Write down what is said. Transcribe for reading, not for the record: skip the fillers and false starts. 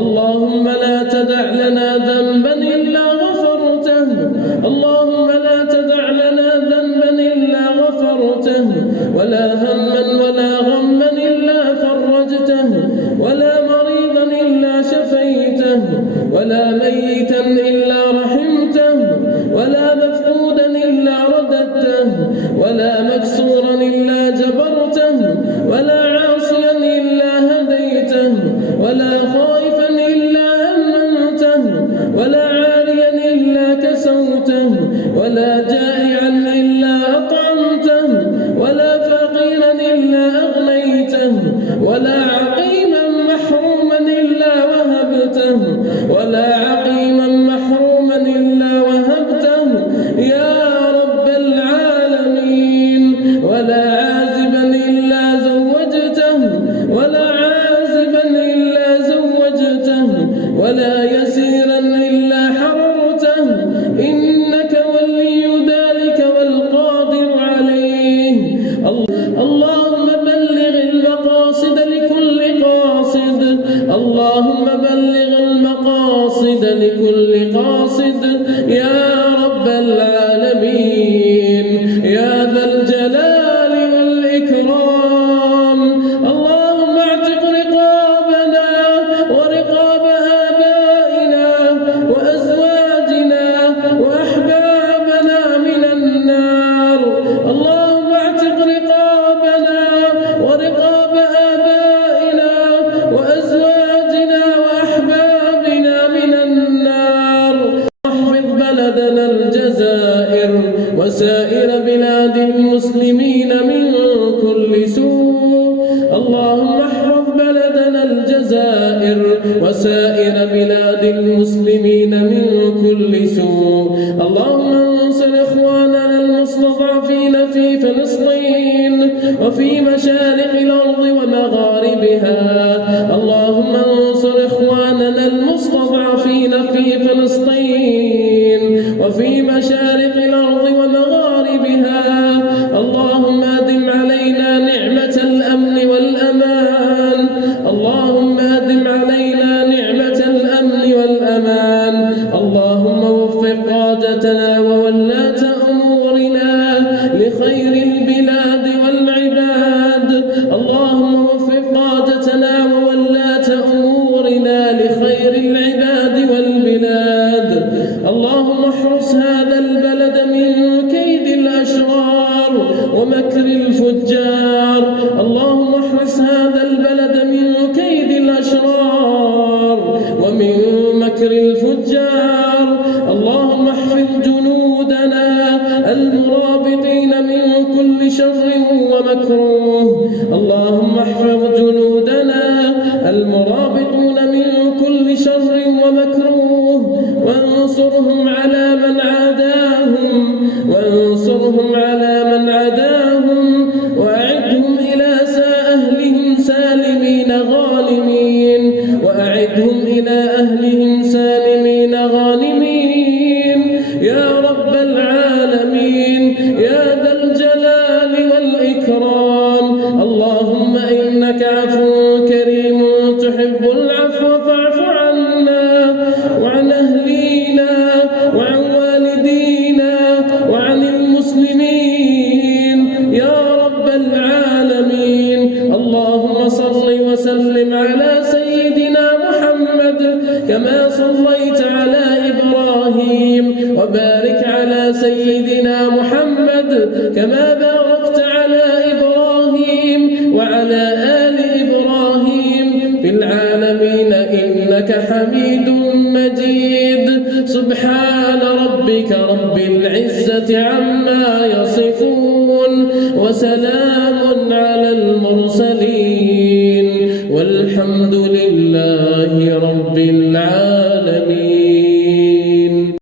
اللهم لا تدع لنا ذنبا إلا غفرته، اللهم لا تدع لنا ذنبا إلا غفرته، ولا هما ولا غما إلا فرجته، ولا مريضا إلا شفيته، ولا ميتا إلا رحمته، ولا مفقودا إلا رددته، ولا مكسورا إلا جبرته، ولا عاصيا إلا هديته، ولا خائفا إلا أمنته، ولا عاريا إلا كسوته، ولا جائعا إلا أطعمته، ولا فقيرا إلا أغنيته، ولا عقيما محروما إلا وهبته، ولا عقيما محروما إلا وهبته يا رب العالمين، ولا عازبا إلا زوجته، ولا عازبا إلا زوجته، ولا يسيرا إلا حررته، إنك ولي ذلك والقادر عليه. اللهم بلغ المقاصد لكل قاصد، اللهم بلغ المقاصد لكل قاصد يا رب العالمين يا ذا الجلال والإكرام. اللهم اعتق رقابنا ورقاب آبائنا وأزواجنا وأحبابنا من النار، اللهم اعتق رقابنا ورقاب آبائنا وأزواجنا وأحبابنا من النار. واحفظ بلدنا الجزائر وسائر بلاد المسلمين من كل سوء، اللهم احفظ بلدنا الجزائر وسائر بلاد المسلمين من كل سوء. اللهم انصر إخواننا المستضعفين في فلسطين وفي مشارق الأرض ومغاربها، اللهم انصر إخواننا المستضعفين في فلسطين وفي مشارق الأرض ومغاربها. اللهم أدم علينا نعمة الأمن والأمان، اللهم أدم علينا نعمة الأمن والأمان. اللهم وفق قادتنا وولاة أمورنا لخير البلاد والعباد، اللهم وفق قادتنا وولاة أمورنا لخير العباد والبلاد. اللهم احرس هذا البلد من كيد الأشرار ومكر الفجار، اللهم احرس هذا البلد من كيد الأشرار ومن مكر الفجار. اللهم احفظ جنودنا المرابطين من كل شر ومكروه، اللهم احفظ جنودنا المرابطون من كل شر ومكروه، وانصرهم على من عاداهم، وانصرهم على من عاداهم، وأعدهم إلى أهلهم سالمين غانمين، وأعدهم إلى أهلهم سالمين غانمين يا رب العالمين يا ذا الجلال والإكرام. اللهم إنك عفو كريم تحب العفو فاعف عنا وعن أهلينا وعن والدينا وعن المسلمين يا رب العالمين. اللهم صل وسلم على سيدنا محمد كما صليت على إبراهيم، وبارك على سيدنا محمد كما باركت على إبراهيم وعلى آل إبراهيم في العالمين إنك حميد مجيد. سبحان ربك رب العزة عما يصفون، وسلام على المرسلين، والحمد